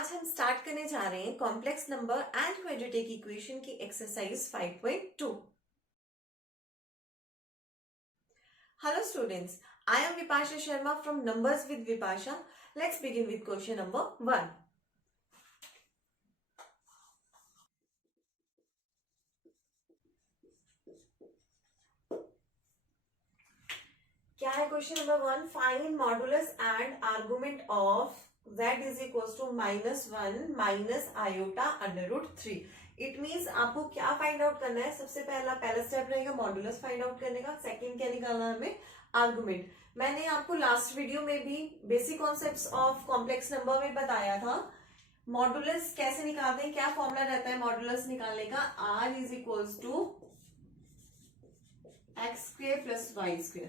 आज हम स्टार्ट करने जा रहे हैं complex number and quadratic equation की exercise 5.2। Hello students, I am Vipasha Sharma from numbers with Vipasha. Let's begin with question number 1। क्या है question number 1? Find modulus and argument of z is equal to -1 minus iota √3। It means आपको क्या find out करना है? सबसे पहला step रहेगा modulus find out करने का। सेकंड क्या निकालना है हमें? आर्गुमेंट। मैंने आपको लास्ट वीडियो में भी basic concepts of complex number में बताया था मॉडुलस कैसे निकालते हैं, क्या फॉर्मूला रहता है मॉडुलस निकालने का। r is equal to x² plus y²।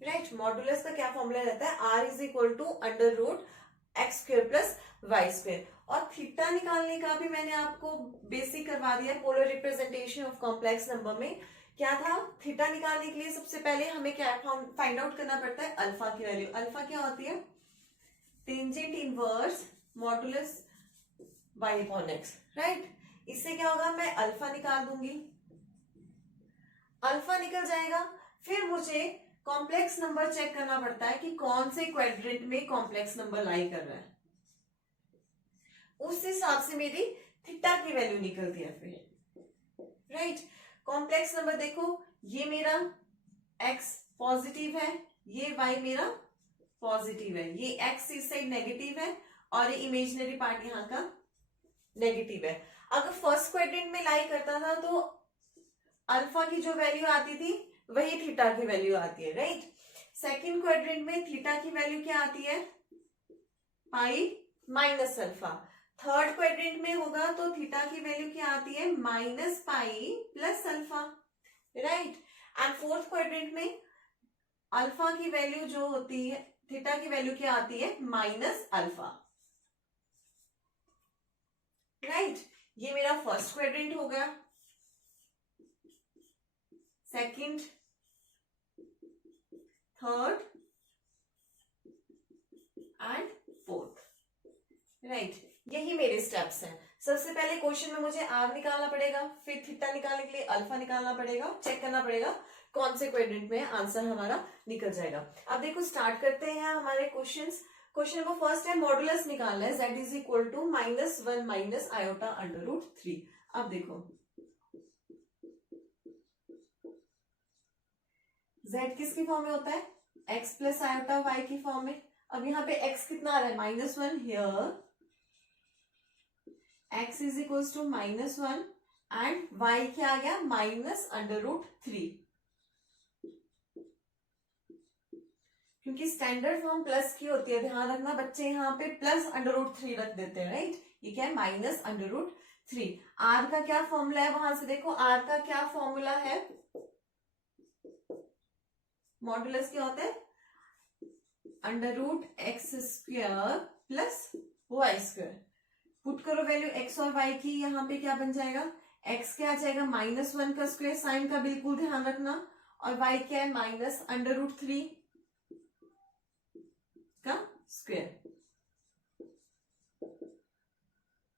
Right, modulus का क्या फॉर्मूला रहता है? r is equal to √x² plus y²। और थीटा निकालने का भी मैंने आपको बेसिक करवा दिया, polar representation of complex number में। क्या था? थीटा निकालने के लिए सबसे पहले हमें क्या फाइंड आउट करना पड़ता है? अल्फा की वैल्यू। अल्फा क्या होती है? Tangent inverse modulus y/x। Right, इससे क्या होगा? मैं अल्फा निकाल दूंगी, अल्फा निकल जाएगा। फिर मुझे कॉम्प्लेक्स नंबर चेक करना पड़ता है कि कौन से क्वाड्रेंट में कॉम्प्लेक्स नंबर लाई कर रहा है, उस हिसाब से मेरी थीटा की वैल्यू निकलती है फिर। राइट, कॉम्प्लेक्स नंबर देखो, ये मेरा x पॉजिटिव है, ये y मेरा पॉजिटिव है, ये x इस साइड नेगेटिव है और ये इमेजिनरी पार्ट यहाँ का नेगेटिव है। अगर फर्स्ट क्वाड्रेंट में लाई करता था तो अल्फा की जो वैल्यू आती थी वही थीटा की वैल्यू आती है। राइट, सेकंड क्वाड्रेंट में थीटा की वैल्यू क्या आती है? Pi minus alpha. Third quadrant में होगा तो थीटा की वैल्यू क्या आती है? Minus pi plus alpha. Right, and fourth quadrant में अल्फा की वैल्यू जो होती है, थीटा की वैल्यू क्या आती है? Minus alpha. राइट, ये मेरा फर्स्ट क्वाड्रेंट हो गया। Second, third and fourth. Right, यही मेरे स्टेप्स हैं। सबसे पहले क्वेश्चन में मुझे आर निकालना पड़ेगा, फिर थीटा निकालने के लिए अल्फा निकालना पड़ेगा, चेक करना पड़ेगा कौन से क्वाड्रेंट में आंसर हमारा निकल जाएगा। अब देखो स्टार्ट करते हैं हमारे क्वेश्चंस। क्वेश्चन नंबर फर्स्ट है मॉडुलस निकालना है, z is equal to -1 minus iota √3। अब देखो z किसकी फॉर्म में होता है? x प्लस आयोटा y की फॉर्म में। अब यहाँ पे x कितना आ रहा है? -1। Here x is equal to -1 and y क्या आ गया? -√3। क्योंकि स्टैंडर्ड फॉर्म प्लस की होती है, ध्यान रखना बच्चे यहाँ पे प्लस √3 रख देते हैं। राइट, ये क्या है? -√3। r का क्या फॉर्मूला है? वहां से देखो r का क्या फॉर्मूला है। मॉडुलस क्या होता है? √x² plus y²। पुट करो वैल्यू x और y की, यहाँ पे क्या बन जाएगा? x क्या आ जाएगा? -1 का स्क्वायर, साइन का बिल्कुल ध्यान रखना। और y क्या है? -√3 का स्क्वायर।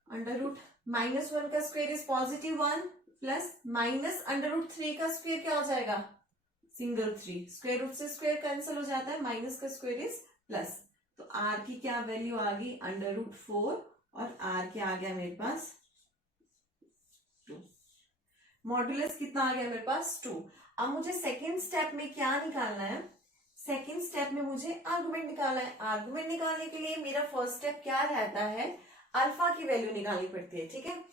-1 का स्क्वायर इज +1 प्लस -√3 का स्क्वायर क्या हो जाएगा? सिंगल 3। स्क्वायर रूट से स्क्वायर कैंसिल हो जाता है, माइनस का स्क्वायर इज प्लस। तो r की क्या वैल्यू आ गई? √4 और r क्या आ गया मेरे पास? 2। मॉडुलस कितना आ गया मेरे पास? 2। अब मुझे सेकेंड स्टेप में क्या निकालना है? सेकेंड स्टेप में मुझे आर्गुमेंट निकालना है। आर्गुमेंट निकालने के लिए मेरा फर्स्ट स्टेप क्या रहता है? अल्फा की वैल्यू निकालनी पड़ती है। ठीक है,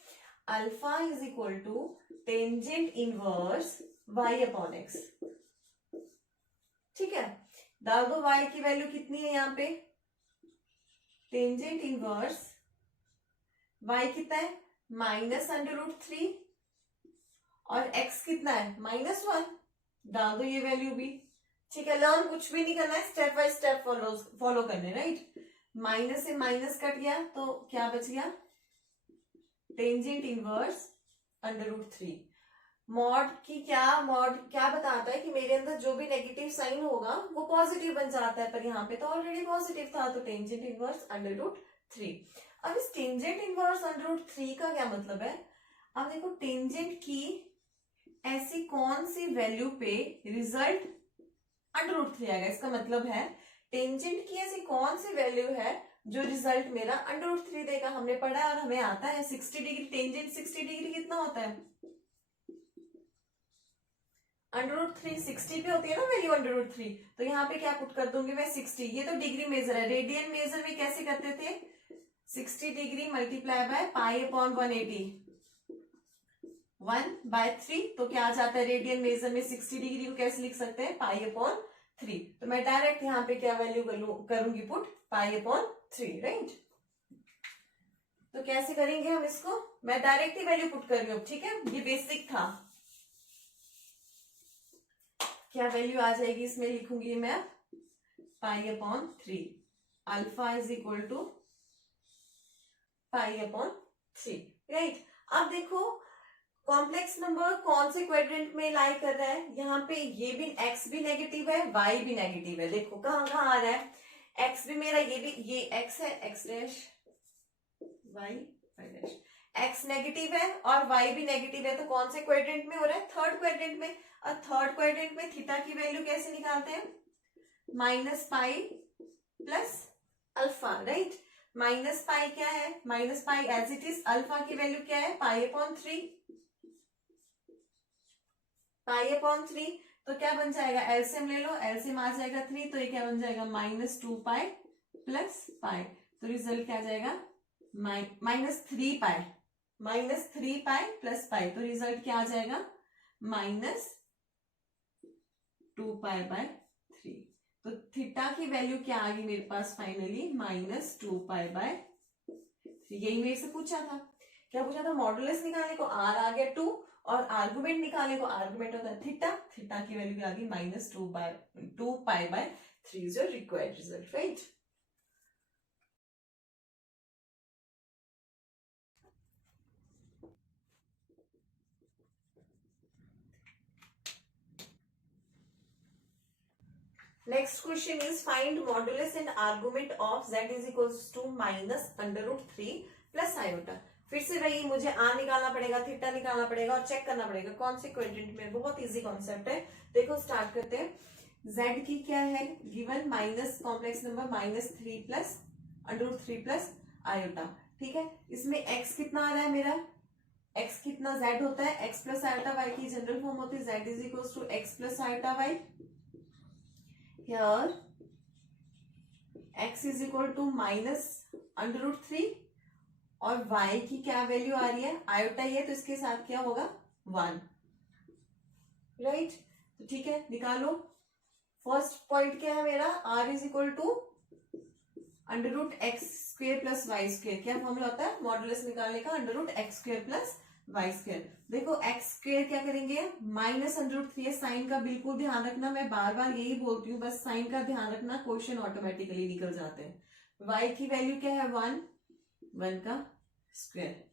alpha is equal to tangent inverse y/x। ठीक है, डाल दो y की वैल्यू कितनी है यहाँ पे? टेंजेंट इनवर्स y कितना है? -√3 और x कितना है? -1। डाल दो ये वैल्यू भी। ठीक है, लर्न कुछ भी नहीं करना है, स्टेप बाय स्टेप फॉलो करने। राइट, माइनस से माइनस कट गया तो क्या बच गया? Tangent inverse √3। मॉड क्या बताता है कि मेरे अंदर जो भी नेगेटिव साइन होगा वो पॉजिटिव बन जाता है, पर यहाँ पे तो ऑलरेडी पॉजिटिव था, तो टेंजेंट इनवर्स √3। अब इस टेंजेंट इनवर्स अंडर रूट 3 का क्या मतलब है? अब देखो टेंजेंट की ऐसी कौन सी वैल्यू पे रिजल्ट अंडर रूट 3 आएगा, इसका मतलब है टेंजेंट की ऐसी कौन सी वैल्यू है जो रिजल्ट मेरा अंडर रूट 3 देगा। हमने पढ़ा है और हमें आता है 60 डिग्री, टेंजेंट 60 डिग्री कितना होता है? अंडर रूट 3 60 पे होती है ना वैल्यू अंडर रूट 3, तो यहाँ पे क्या पुट कर दूंगी मैं 60। ये तो डिग्री मेजर है, रेडियन मेजर में कैसे करते थे? 60 degree multiply by pi upon 180, 1/3। तो क्या आ जाता है रेडियन मेजर में 60 डिग्री को कैसे लिख सकते हैं? पाई अपॉन 3। तो मैं डायरेक्ट यहाँ पे क्या वैल्यू करूंगी पुट? पाई अपॉन 3, राइट। तो कैसे करेंगे हम इसको? मैं डायरेक्ट ही वैल्यू पुट कर रही हूँ, ठीक है, ये बेसिक था। क्या वैल्यू आ जाएगी इसमें? लिखूंगी मैं pi upon 3, alpha is equal to pi upon 3, right. अब देखो कॉम्प्लेक्स नंबर कौन से क्वाड्रेंट में लाई कर रहा है? यहाँ पे ये भी x भी नेगेटिव है, y भी नेगेटिव है। देखो कहाँ कहाँ आ रहा है? x भी मेरा, ये भी, ये x है, x dash, y dash, x negative है और y भी नेगेटिव है, तो कौन से क्वाड्रेंट में हो रहा है? थर्ड क्वाड्रेंट में। और थर्ड क्वाड्रेंट में थीटा की वैल्यू कैसे निकालते हैं? Minus pi plus alpha, right. Minus pi क्या है? Minus pi as it is. Alpha की वैल्यू क्या है? Pi upon 3, pi upon 3। तो क्या बन जाएगा? एलसीएम ले लो, एलसीएम आ जाएगा 3, तो ये क्या बन जाएगा? -2 पाई प्लस पाई। तो रिजल्ट क्या आ जाएगा? -3 पाई, -3 पाई प्लस पाई। तो रिजल्ट क्या आ जाएगा? -2 पाई बाय 3। तो थीटा की वैल्यू क्या आ गई मेरे पास फाइनली? -2 pi by 3। यही मेरे से पूछा था। क्या पूछा था? मॉडुलस निकालने को r आ गया 2 और आर्गुमेंट निकालने को आर्गुमेंट होता है थीटा। थीटा की वैल्यू आ गई -2 pi by 3 is your required result, right. Next question is find modulus and argument of z is equals to -√3 plus iota. फिर से वही मुझे r निकालना पड़ेगा, थीटा निकालना पड़ेगा और चेक करना पड़ेगा कौन से क्वाड्रेंट में। बहुत इजी कॉन्सेप्ट है। देखो स्टार्ट करते हैं। z की क्या है given? Minus complex number -3 plus √3 plus iota, ठीक है। इसमें x कितना आ रहा है मेरा? x कितना? z होता है x प्लस आयोटा y की जनरल फॉर्म होती है z is equals to x plus iota y। Here x is equal to -√3 और y की क्या वैल्यू आ रही है? आयोटा ही है तो इसके साथ क्या होगा? 1, राइट। तो ठीक है, निकालो। फर्स्ट पॉइंट क्या है मेरा? r is equal to √x² plus y²। क्या फॉर्मूला होता है मॉडुलस निकालने का? √x² plus y²। देखो x² क्या करेंगे? -√3 है। साइन का बिल्कुल ध्यान रखना, मैं बार बार यही बोलती हूँ, बस साइन का ध्यान रखना, क्वेश्चन ऑटोमेटिकली निकल जाते हैं। y की वैल्यू क्या है? 1 का स्क्वायर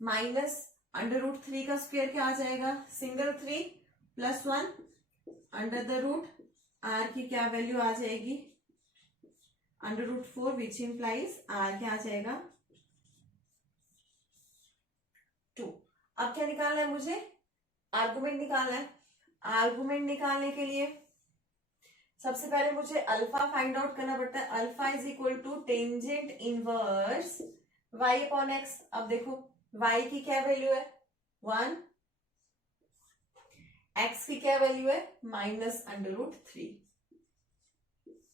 -√3 का स्क्वायर क्या आ जाएगा? Single 3 plus 1 under the root. r की क्या वैल्यू आ जाएगी? √4 विच इंप्लाइज r क्या आ जाएगा? 2। अब क्या निकालना है मुझे? आर्गुमेंट निकालना है। आर्गुमेंट निकालने के लिए सबसे पहले मुझे अल्फा फाइंड आउट करना पड़ता है। Alpha is equal to tangent inverse y upon x। अब देखो y की क्या वैल्यू है? 1, x की क्या वैल्यू है? -√3।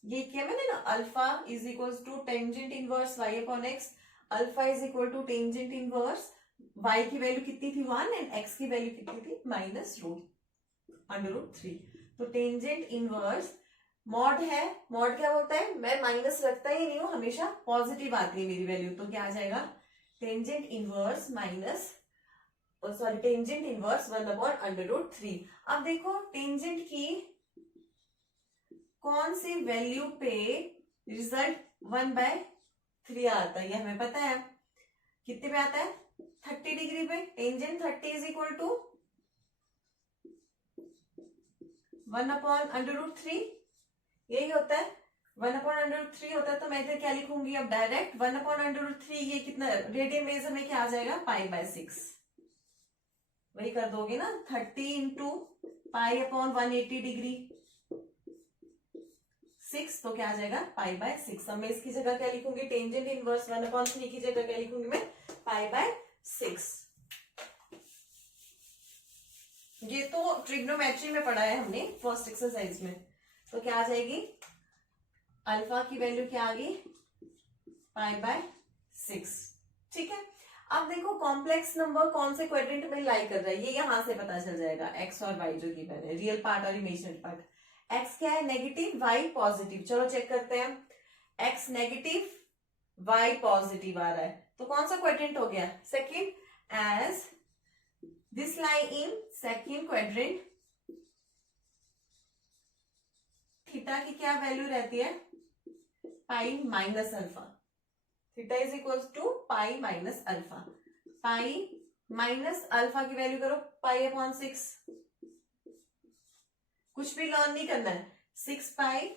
ये किया मैंने ना, alpha is equal to tangent inverse y upon x। Alpha is equal to tangent inverse y की वैल्यू कितनी थी? 1 एंड x की वैल्यू कितनी थी? -√3। तो टेंजेंट इनवर्स मॉड है। मॉड क्या होता है? मैं माइनस रखता ही नहीं हूं, हमेशा पॉजिटिव आती है मेरी वैल्यू। तो क्या आ जाएगा? Tangent inverse tangent inverse 1/√3। अब देखो टेंजेंट की कौन सी वैल्यू पे रिजल्ट 1/3 आता है? ये हमें पता है। कितने पे आता है? 30 डिग्री पे। टेंजेंट 30 इज इक्वल टू 1/√3, यही होता है। 1/√3 होता है तो मैं इधर क्या लिखूंगी अब डायरेक्ट 1/√3, ये कितना रेडियन मेजर में क्या आ जाएगा π/6, वही कर दोगे ना 30 इंटू π/180 डिग्री 6, तो क्या आ जाएगा π/6। अब मैं इसकी जगह क्या लिखूंगी, टेंजेंट इनवर्स 1/3 की जगह क्या लिखूंगी मैं π/6। ये तो ट्रिग्नोमेट्री में पढ़ा है हमने फर्स्ट एक्सरसाइज में। तो क्या आ जाएगी, अल्फा की वैल्यू क्या आ गई π/6। ठीक है, अब देखो कॉम्प्लेक्स नंबर कौन से क्वाड्रेंट में लाई कर रहा है, ये यहां से पता चल जाएगा। एक्स और वाई जो गिवन है, रियल पार्ट और इमेजिनरी पार्ट। एक्स क्या है नेगेटिव, वाई पॉजिटिव। चलो चेक करते हैं, एक्स नेगेटिव वाई पॉजिटिव आ रहा है, तो कौन सा क्वाड्रेंट हो गया, second. As this lie in second quadrant, theta की क्या वैल्यू रहती है pi minus alpha, theta is equal to pi minus alpha. Pi minus alpha की वैल्यू करो π/6, कुछ भी लर्न नहीं करना है, 6 पाई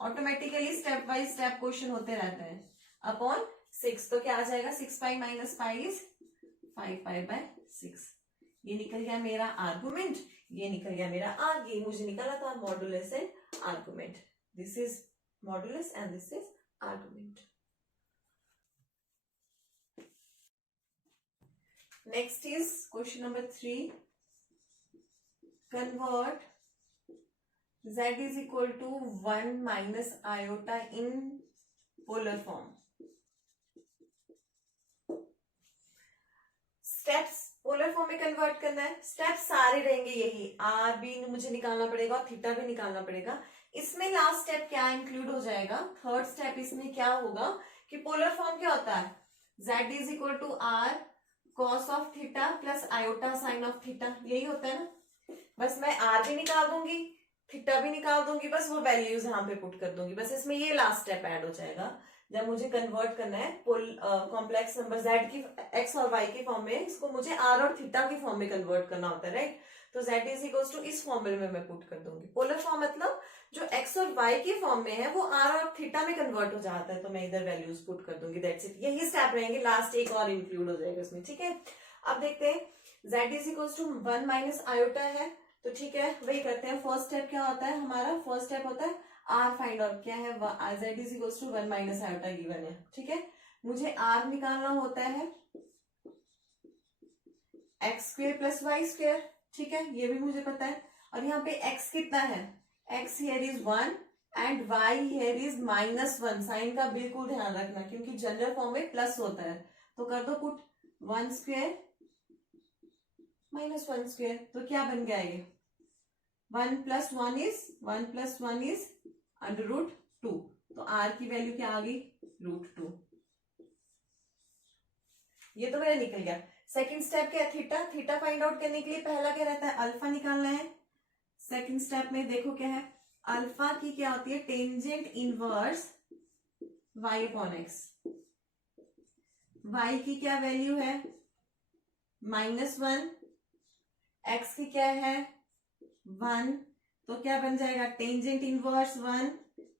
automatically step by step question होते रहते हैं अपॉन 6। तो क्या आ जाएगा 6 पाई माइनस पाई इज 5 π/6। ये निकल गया मेरा आर्गुमेंट, ये निकल गया मेरा आर, ये मुझे निकाला था modulus and argument. This is modulus and this is argument. Next is question number 3. Convert z is equal to 1 minus iota in polar form. Steps polar form में कन्वर्ट करना है, स्टेप्स सारे रहेंगे यही, आर भी मुझे निकालना पड़ेगा और थीटा भी निकालना पड़ेगा। इसमें लास्ट स्टेप क्या इंक्लूड हो जाएगा, थर्ड स्टेप इसमें क्या होगा कि पोलर फॉर्म क्या होता है, z is equal to r cos of theta plus iota sine of theta, यही होता है ना। बस मैं आर भी निकाल दूंगी, थीटा भी निकाल दूंगी, बस वो वैल्यूज यहाँ पे पुट कर दूंगी, बस इसमें ये लास्ट स्टेप ऐड हो जाएगा जब मुझे कन्वर्ट करना है कॉम्प्लेक्स नंबर z की x और y के फॉर्म में, इसको मुझे r और थीटा के फॉर्म में कन्वर्ट करना होता है, राइट। तो z इज इक्वल टू इस फॉर्मूले में मैं पुट कर दूंगी। पोलर फॉर्म मतलब जो x और y के फॉर्म में है वो r और थीटा में कन्वर्ट हो जाता है, तो मैं इधर वैल्यूज पुट कर दूंगी, दैट्स इट। यही स्टेप रहेंगे, लास्ट एक और इंक्लूड हो जाएगा इसमें, ठीक है। अब देखते हैं z is equal to 1 minus iota है, तो ठीक है वही करते हैं। फर्स्ट स्टेप क्या होता है हमारा, फर्स्ट स्टेप होता है आर फाइंड आउट, क्या है z is equal to 1 minus iota given है, ठीक है। मुझे आर निकालना होता है x square plus y square, ठीक है, ये भी मुझे पता है। और यहाँ पे x कितना है, x here is 1 and y here is -1। Sign का बिल्कुल ध्यान रखना क्योंकि जनरल फॉर्म में प्लस होता है, तो कर दो पुट 1 स्क्वेयर -1 स्क्वेयर, तो क्या बन गया ये 1 + 1 इज √2, तो r की वैल्यू क्या आ गई √2। ये तो मेरा निकल गया। सेकंड स्टेप क्या है, थीटा। थीटा फाइंड आउट करने के लिए पहला क्या रहता है, अल्फा निकालना है। सेकंड स्टेप में देखो क्या है, अल्फा की क्या होती है टेंजेंट इनवर्स y/x। y की क्या वैल्यू है -1, x की क्या है 1, तो क्या बन जाएगा टेंजेंट इनवर्स 1,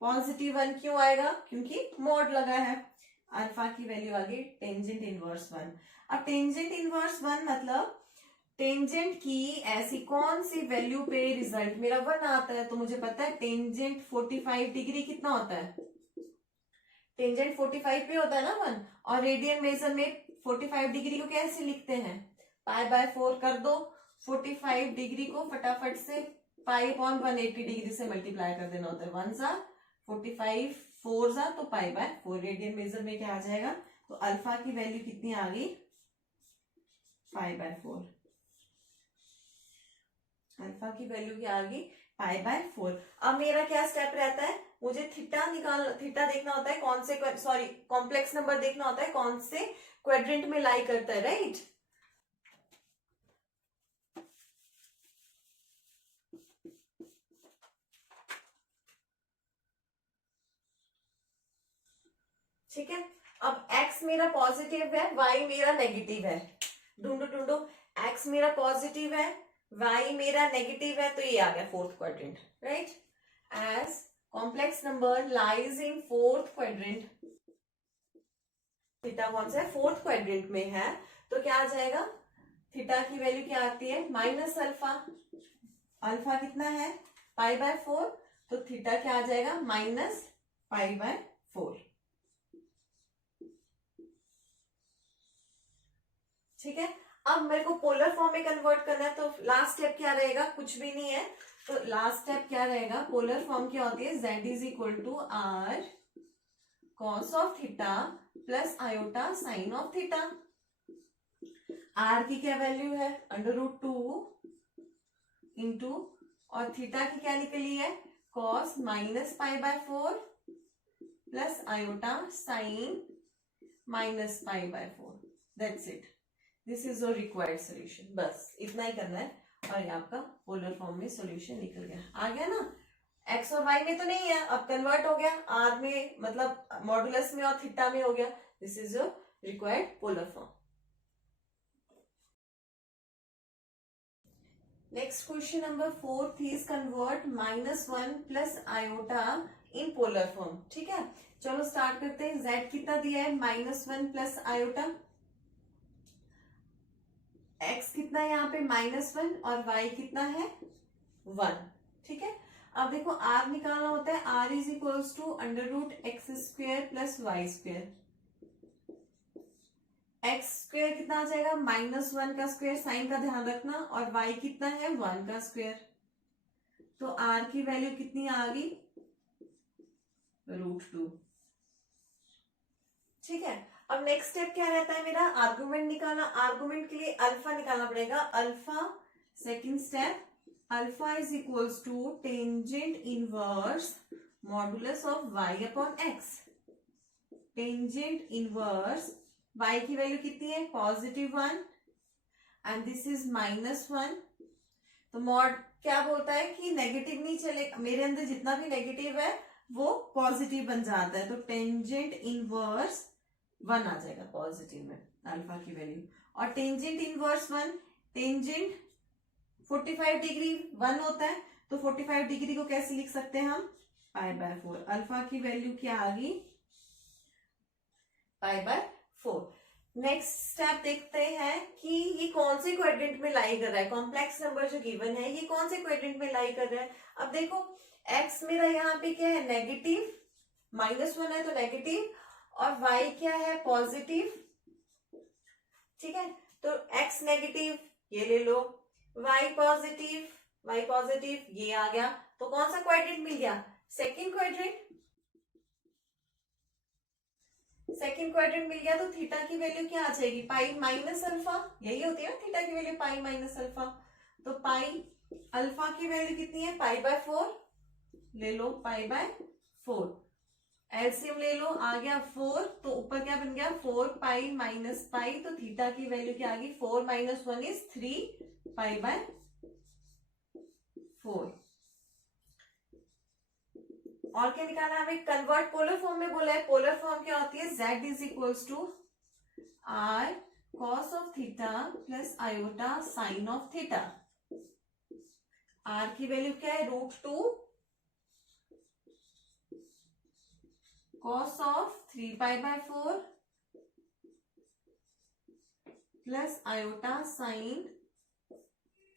पॉजिटिव 1 क्यों आएगा, क्योंकि मोड लगा है। अल्फा की वैल्यू आ गई टेंजेंट इनवर्स 1। अब टेंजेंट इनवर्स 1 मतलब टेंजेंट की ऐसी कौन सी वैल्यू पे रिजल्ट मेरा 1 आता है, तो मुझे पता है टेंजेंट 45 डिग्री कितना होता है, टेंजेंट 45 पे होता है ना 1, और रेडियन मेजर में 45 डिग्री को कैसे लिखते हैं π/4 कर दो। 45 डिग्री को फटाफट से π/180 डिग्री से मल्टीप्लाई कर देना होता है, 1 सा 45 4 सा तो π/4, रेडियन मेजर में क्या आ जाएगा, तो अल्फा की वैल्यू कितनी आ गई π/4, अल्फा की वैल्यू क्या आ गई π/4। अब मेरा क्या स्टेप रहता है, मुझे थीटा देखना होता है कौन से, सॉरी कॉम्प्लेक्स नंबर देखना होता है कौन से क्वाड्रेंट में लाई करता है, राइट। ठीक है, अब x मेरा पॉजिटिव है, y मेरा नेगेटिव है, ढूंढो x मेरा पॉजिटिव है, y मेरा नेगेटिव है, तो ये आ गया fourth quadrant, right. As complex number lies in fourth quadrant, theta कौन सा है, फोर्थ क्वाड्रेंट में है, तो क्या आ जाएगा, थीटा की वैल्यू क्या आती है, माइनस अल्फा, अल्फा कितना है, π/4, तो थीटा क्या आ जाएगा, -π/4। ठीक है, अब मेरे को पोलर फॉर्म में कन्वर्ट करना है, तो लास्ट स्टेप क्या रहेगा, कुछ भी नहीं है, तो लास्ट स्टेप क्या रहेगा, पोलर फॉर्म क्या होती है, z is equal to r cos of theta plus iota sine of theta. r की क्या वैल्यू है, √2 इंटू, और थीटा की क्या निकली है, cos -π/4 plus iota sine -π/4। That's it, this is your required solution. बस इतना ही करना है और ये आपका पोलर फॉर्म में सोल्यूशन निकल गया, आ गया ना। एक्स और वाई में तो नहीं है, अब कन्वर्ट हो गया आर में, मतलब मॉडुलस में और थीटा में हो गया। This is your required polar form. Next question number 4 is convert -1 plus iota in polar form. ठीक है, चलो स्टार्ट करते हैं। z कितना दिया है, -1 प्लस आयोटा, x कितना है यहाँ पे -1 और y कितना है 1। ठीक है, अब देखो r निकालना होता है, r is equals to √x² plus y²। X square कितना आ जाएगा, -1 का स्क्वेयर, साइन का ध्यान रखना, और y कितना है 1 का स्क्वेयर, तो r की वैल्यू कितनी आ गई, √2। ठीक है, अब नेक्स्ट स्टेप क्या रहता है मेरा, आर्गुमेंट निकालना। आर्गुमेंट के लिए अल्फा निकालना पड़ेगा, alpha, second step, alpha is equals to tangent inverse modulus of y upon x। Tangent inverse y की वैल्यू कितनी है, +1 एंड दिस इज -1। तो मॉड क्या बोलता है कि नेगेटिव नहीं चलेगा, मेरे अंदर जितना भी नेगेटिव है वो पॉजिटिव बन जाता है, तो टेंजेंट इनवर्स 1 आ जाएगा पॉजिटिव में अल्फा की वैल्यू। और टेंजेंट इनवर्स 1, टेंजेंट 45 डिग्री 1 होता है, तो 45 डिग्री को कैसे लिख सकते हैं हम, π/4। अल्फा की वैल्यू क्या आ गई, π/4। नेक्स्ट स्टेप देखते हैं कि ये कौन से क्वाड्रेंट में लाई कर रहा है, कॉम्प्लेक्स नंबर जो गिवन है ये कौन से क्वाड्रेंट में लाई कर रहा है। अब देखो x मेरा यहाँ पे क्या है, नेगेटिव, -1 है तो नेगेटिव, और y क्या है, पॉजिटिव। ठीक है, तो x नेगेटिव ये ले लो, y पॉजिटिव ये आ गया, तो कौन सा क्वाड्रेंट मिल गया, सेकंड क्वाड्रेंट। सेकंड क्वाड्रेंट मिल गया, तो थीटा की वैल्यू क्या आ जाएगी, π-α, यही होती है ना थीटा की वैल्यू, π-α। तो π अल्फा की वैल्यू कितनी है, π/4 ले लो, π/4, एलसीएम ले लो, आ गया 4, तो ऊपर क्या बन गया, 4π - π, तो थीटा की वैल्यू क्या आ गई, 4 - 1 इज 3π/4। और क्या निकाला हमें, कन्वर्ट पोलर फॉर्म में बोला है, पोलर फॉर्म क्या होती है, z is equals to r cos of theta plus iota sine of theta. r की वैल्यू क्या है, √2 cos of 3π/4 plus iota sine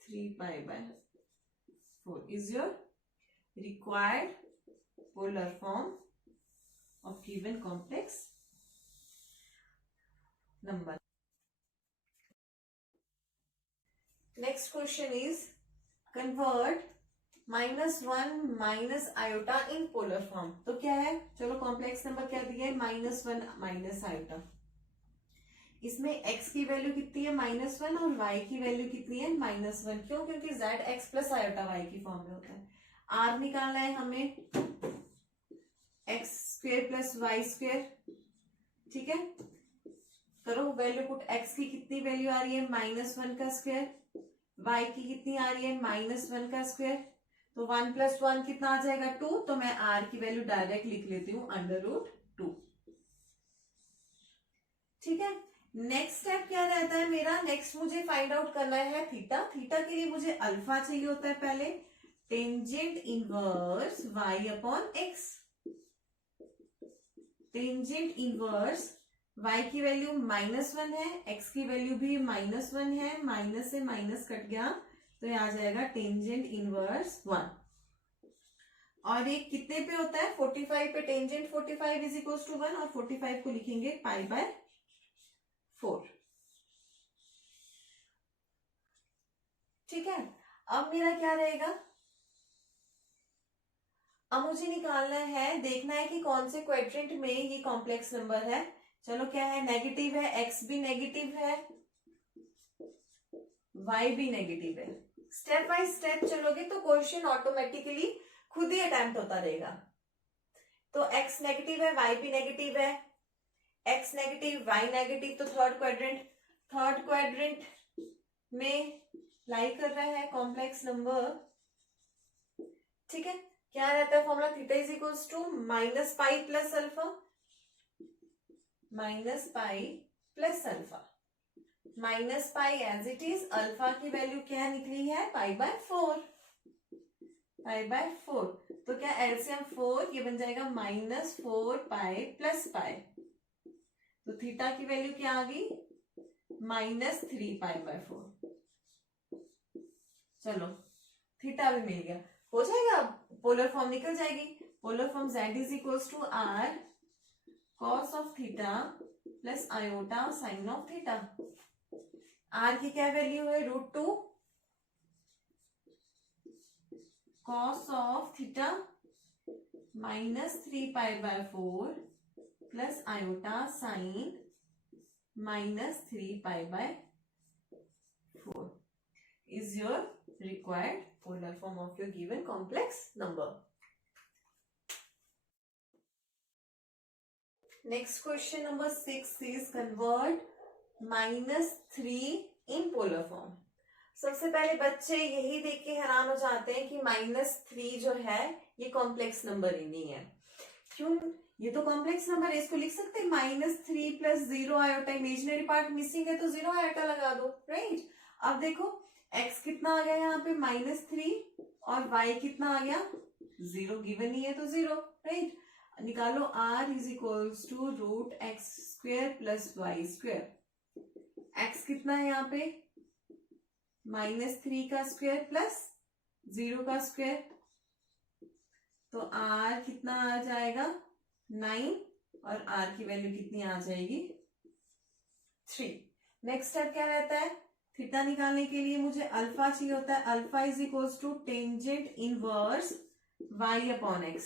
3π/4 is your required polar form of given complex number. Next question is convert -1 minus iota in polar form. तो क्या है, चलो complex number क्या दिया है, -1 माइनस आयोटा। इसमें x की वैल्यू कितनी है, -1, और y की वैल्यू कितनी है, -1। क्यों, क्योंकि z x plus iota y की फॉर्म में होता है। r निकालना है हमें, x² प्लस y²। ठीक है, करो वैल्यू पुट, x की कितनी वैल्यू आ रही है, -1 का स्क्वायर, y की कितनी आ रही है, -1 का स्क्वायर, तो 1 + 1 कितना आ जाएगा, 2, तो मैं r की वैल्यू डायरेक्ट लिख लेती हूँ √2। ठीक है, नेक्स्ट स्टेप क्या रहता है मेरा, नेक्स्ट मुझे फाइंड आउट करना है थीटा। थीटा के लिए मुझे अल्फा चाहिए होता है पहले, tangent inverse y upon x। Tangent inverse y की वैल्यू -1 है, x की वैल्यू भी -1 है, माइनस से माइनस कट गया तो ये आ जाएगा टेंजेंट इनवर्स 1। और ये कितने पे होता है? 45 पे। टेंजेंट 45 इज इक्वल टू 1 और 45 को लिखेंगे π/4। ठीक है, अब मेरा क्या रहेगा? अब मुझे निकालना है, देखना है कि कौन से क्वाड्रेंट में ये कॉम्प्लेक्स नंबर है। चलो, क्या है? नेगेटिव है, x भी नेगेटिव है, y भी नेगेटिव है। स्टेप बाय स्टेप चलोगे तो क्वेश्चन ऑटोमेटिकली खुद ही अटेम्प्ट होता रहेगा। तो x नेगेटिव है, y भी नेगेटिव है, x नेगेटिव y नेगेटिव, तो थर्ड क्वाड्रेंट में लाई कर रहा है कॉम्प्लेक्स नंबर। ठीक है, क्या रहता है formula? Theta is equals to -π plus alpha, -π plus alpha, -π as it is. Alpha की वैल्यू क्या निकली है? π/4। π/4 तो क्या एलसीएम 4, ये बन जाएगा -4π प्लस π। तो थीटा की वैल्यू क्या आ गई? -3π/4। चलो, थीटा भी मिल गया, हो जाएगा। अब पोलर फॉर्म निकल जाएगी। Polar form z is equals to r cos of theta plus iota sine of theta. r की क्या वैल्यू है? √2 cos of theta -3π/4 plus iota sine -3π/4 is your required polar form of your given complex number. Next question number 6 is convert -3 in polar form. सबसे पहले बच्चे यही देख के हैरान हो जाते हैं कि -3 जो है ये कॉम्प्लेक्स नंबर ही नहीं है। क्यों? ये तो कॉम्प्लेक्स नंबर है, इसको लिख सकते हैं -3 plus 0 iota. Imaginary part missing है तो 0 आयोटा लगा दो, राइट। अब देखो x कितना आ गया यहाँ पे? -3, और y कितना आ गया? 0 गिवन ही है तो 0, राइट। निकालो r is equals to √x² plus y²। x कितना है यहाँ पे? -3 का स्क्वायर प्लस 0 का स्क्वायर, तो r कितना आ जाएगा? 9, और r की वैल्यू कितनी आ जाएगी? 3। नेक्स्ट स्टेप क्या रहता है? थीटा निकालने के लिए मुझे अल्फा चाहिए होता है। Alpha is equals to tangent inverse y upon x,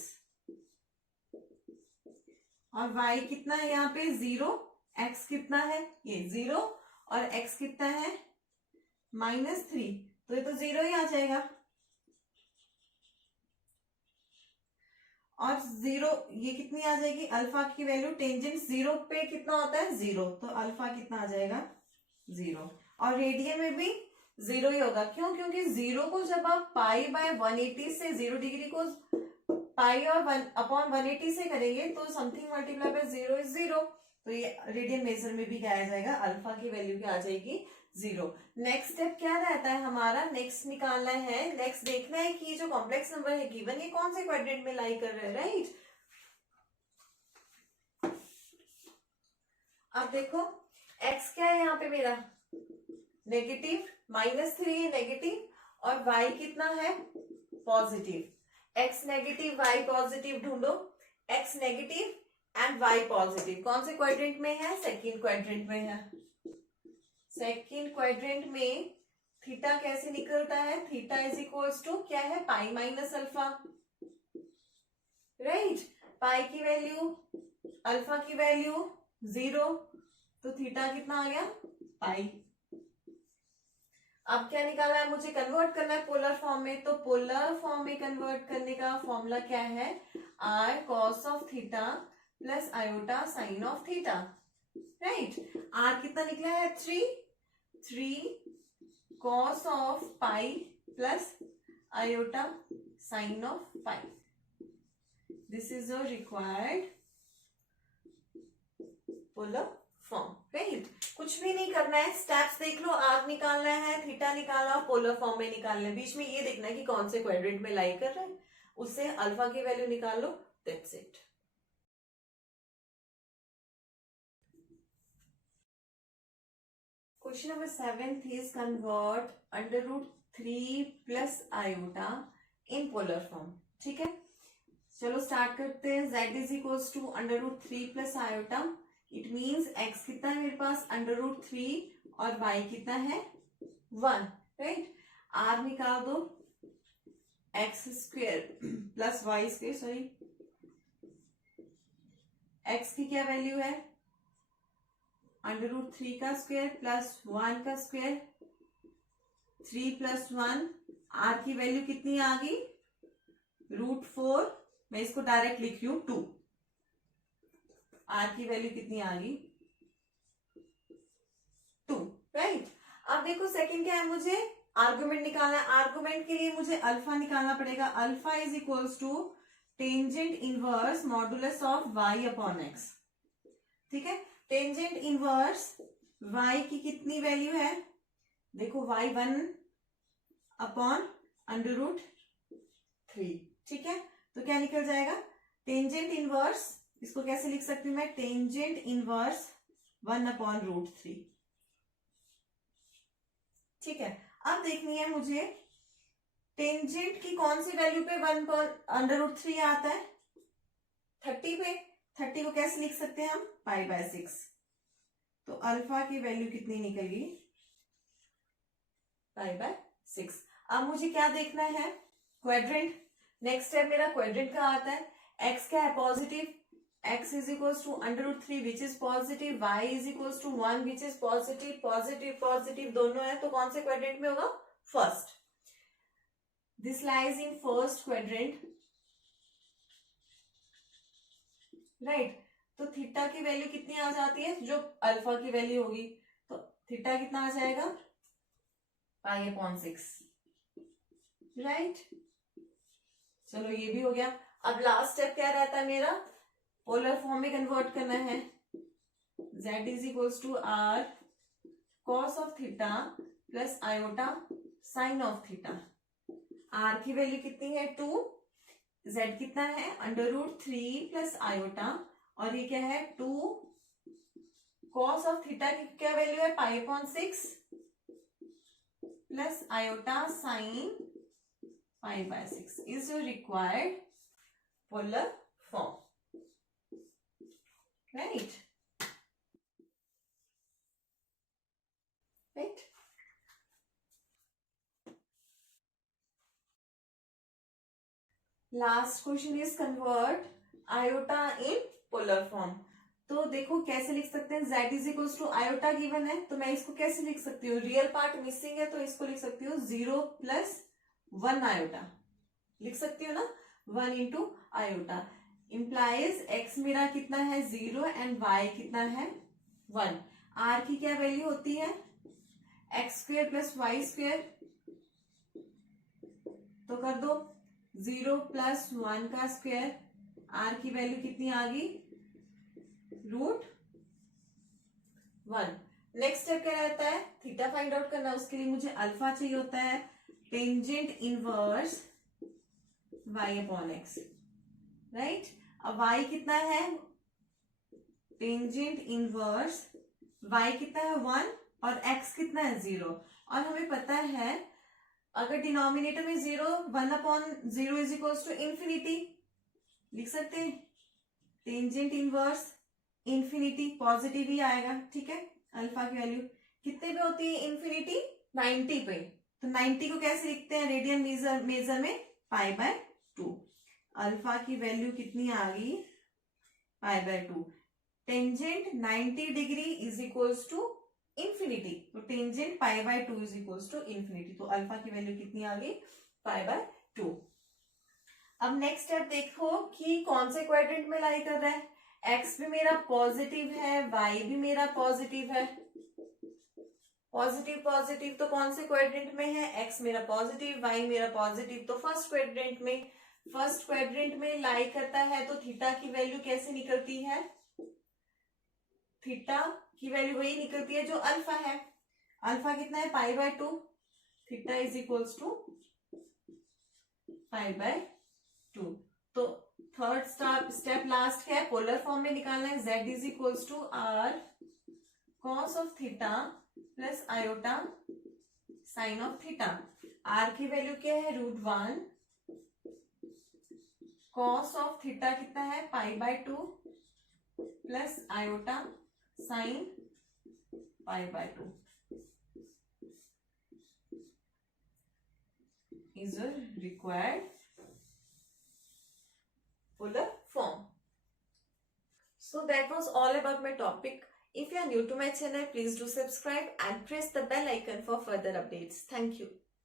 और y कितना है यहाँ पे? 0, x कितना है? ये 0, और x कितना है? -3, तो ये तो 0 ही आ जाएगा। और 0 ये कितनी आ जाएगी? अल्फा की वैल्यू टेंजेंट 0 पे कितना होता है? 0, तो अल्फा कितना आ जाएगा? 0। और रेडियन में भी 0 ही होगा। क्यों? क्योंकि 0 को जब आप π/180 से 0 डिग्री को पाई और 1/180 से करेंगे तो समथिंग मल्टीप्लाई बाय 0 इज 0। तो ये रेडियन मेजर में भी क्या आ जाएगा? अल्फा की वैल्यू क्या आ जाएगी? 0। नेक्स्ट स्टेप क्या रहता है हमारा? नेक्स्ट निकालना है, नेक्स्ट देखना है कि जो कॉम्प्लेक्स नंबर है गिवन ये कौन से क्वाड्रेंट में लाई कर रहे हैं, राइट। अब देखो x क्या है यहाँ पे मेरा? नेगेटिव, -3 नेगेटिव, और y कितना है? Positive. x negative y positive ढूंढो। x negative and y positive कौन से क्वाड्रेंट में है? सेकंड क्वाड्रेंट में है। सेकंड क्वाड्रेंट में थीटा कैसे निकलता है? थीटा इज इक्वल्स टू क्या है? Pi minus alpha, right. Pi की वैल्यू, अल्फा की वैल्यू 0, तो थीटा कितना आ गया? पाई। अब क्या निकालना है? मुझे कन्वर्ट करना है पोलर फॉर्म में। तो पोलर फॉर्म में कन्वर्ट करने का फॉर्मूला क्या है? r cos of theta plus iota sine of theta, right. r कितना निकला है? 3 cos of pi plus iota sine of pi. This is your required polar form, right. कुछ कुछ भी नहीं करना है, स्टेप्स देख लो, आर्क निकालना है, थीटा निकालना, पोलर फॉर्म में निकालना है, बीच में ये देखना है कि कौन से क्वाड्रेंट में लाई कर रहा है, उससे अल्फा की वैल्यू निकाल लो, that's it. Question number 7 is convert under root 3 plus iota in polar form। ठीक है, चलो स्टार्ट करते हैं। z is equals to under root 3 plus iota, it means x कितना है मेरे पास, अंडर रूट 3 और y कितना है 1, राइट। r निकाल दो, x square plus y square, sorry x की क्या वैल्यू है, अंडर रूट 3 का स्क्वायर प्लस 1 का स्क्वायर, 3 प्लस 1, आर की वैल्यू कितनी आ गई रूट 4, मैं इसको डायरेक्ट लिख रही हूं 2, आर की वैल्यू कितनी आ गई 2, राइट। अब देखो सेकंड क्या है, मुझे आर्गुमेंट निकालना है। आर्गुमेंट के लिए मुझे अल्फा निकालना पड़ेगा। Alpha is equals to tangent inverse modulus of y upon x, ठीक है। टेंजेंट इनवर्स y की कितनी वैल्यू है, देखो y 1 अपॉन अंडर रूट 3, ठीक है। तो क्या निकल जाएगा, टेंजेंट इनवर्स, इसको कैसे लिख सकती हूं मैं, टेंजेंट इनवर्स 1 अपॉन रूट 3, ठीक है। अब देखनी है मुझे टेंजेंट की कौन सी वैल्यू पे 1 पर अंडर रूट 3 आता है, 30 पे। 30 को कैसे लिख सकते हैं हम, पाई बाय 6, तो अल्फा की वैल्यू कितनी निकल गई, पाई बाय 6। अब मुझे क्या देखना है, क्वाड्रेंट। नेक्स्ट स्टेप मेरा क्वाड्रेंट का आता है। x क्या है, positive, x is equals to under root 3 which is positive, y is equals to 1 which is positive, positive positive दोनों है, तो कौन से क्वाड्रेंट में होगा, first. This lies in first quadrant, right. तो थीटा की वैल्यू कितनी आ जाती है, जो अल्फा की वैल्यू होगी, तो थीटा कितना आ जाएगा, पाई अपॉन 6, राइट। चलो ये भी हो गया। अब लास्ट स्टेप क्या रहता है मेरा, पोलर फॉर्म में कन्वर्ट करना है। z is equals to r cos of theta plus iota sine of theta. r की वैल्यू कितनी है 2, z कितना है अंडर रूट 3 प्लस आयोटा, और ये क्या है 2 कॉस ऑफ थीटा की क्या वैल्यू है, pi upon 6 plus iota sine pi by 6 is required polar form, right, right. Last question is convert iota in polar form. तो देखो कैसे लिख सकते हैं, z is equals to iota given है, तो मैं इसको कैसे लिख सकती हूँ, रियल पार्ट मिसिंग है, तो इसको लिख सकती हूँ 0 प्लस 1 आयोटा, लिख सकती हूँ ना, 1 इंटू आयोटा, इंप्लाइज x मेरा कितना है 0 एंड y कितना है 1। r की क्या वैल्यू होती है, x square plus y square, तो कर दो 0 प्लस 1 का स्क्वेयर, r की वैल्यू कितनी आ गई रूट 1। नेक्स्ट स्टेप क्या रहता है, थीटा फाइंड आउट करना, उसके लिए मुझे अल्फा चाहिए होता है, tangent inverse y upon x, right. अब y कितना है, टेंजेंट इनवर्स y कितना है 1 और x कितना है 0, और हमें पता है अगर डिनोमिनेटर में 0, 1 upon 0 is equals to infinity, लिख सकते हैं टेंजेंट इनवर्स इंफिनिटी, पॉजिटिव ही आएगा, ठीक है। अल्फा की वैल्यू कितने पे होती है, इंफिनिटी 90 पे, तो 90 को कैसे लिखते हैं, रेडियन मेजर में पाई बाय 2, अल्फा की वैल्यू कितनी आ गई pi by 2। Tangent 90 degree is equals to infinity, तो tangent pi by 2 is equals to infinity, तो अल्फा की वैल्यू कितनी आ गई पाई बाय 2। अब नेक्स्ट स्टेप देखो कि कौन से क्वाड्रेंट में लाई कर रहा है, x भी मेरा पॉजिटिव है, y भी मेरा पॉजिटिव है, पॉजिटिव पॉजिटिव, तो कौन से क्वाड्रेंट में है, x मेरा पॉजिटिव, y मेरा पॉजिटिव, तो फर्स्ट क्वाड्रेंट में, फर्स्ट क्वाड्रेंट में लाई करता है, तो थीटा की वैल्यू कैसे निकलती है, थीटा की वैल्यू वही निकलती है जो अल्फा है। अल्फा कितना है, pi by 2, theta is equals to pi by 2। तो थर्ड स्टेप लास्ट क्या है, पोलर फॉर्म में निकालना है। z is equals to r cos of theta plus iota sine of theta. R की वैल्यू क्या है, √1, कॉस ऑफ थीटा कितना है, pi by 2 plus iota sine pi by 2 is a required polar form. So that was all about my topic. If you are new to my channel, please do subscribe and press the bell icon for further updates. Thank you.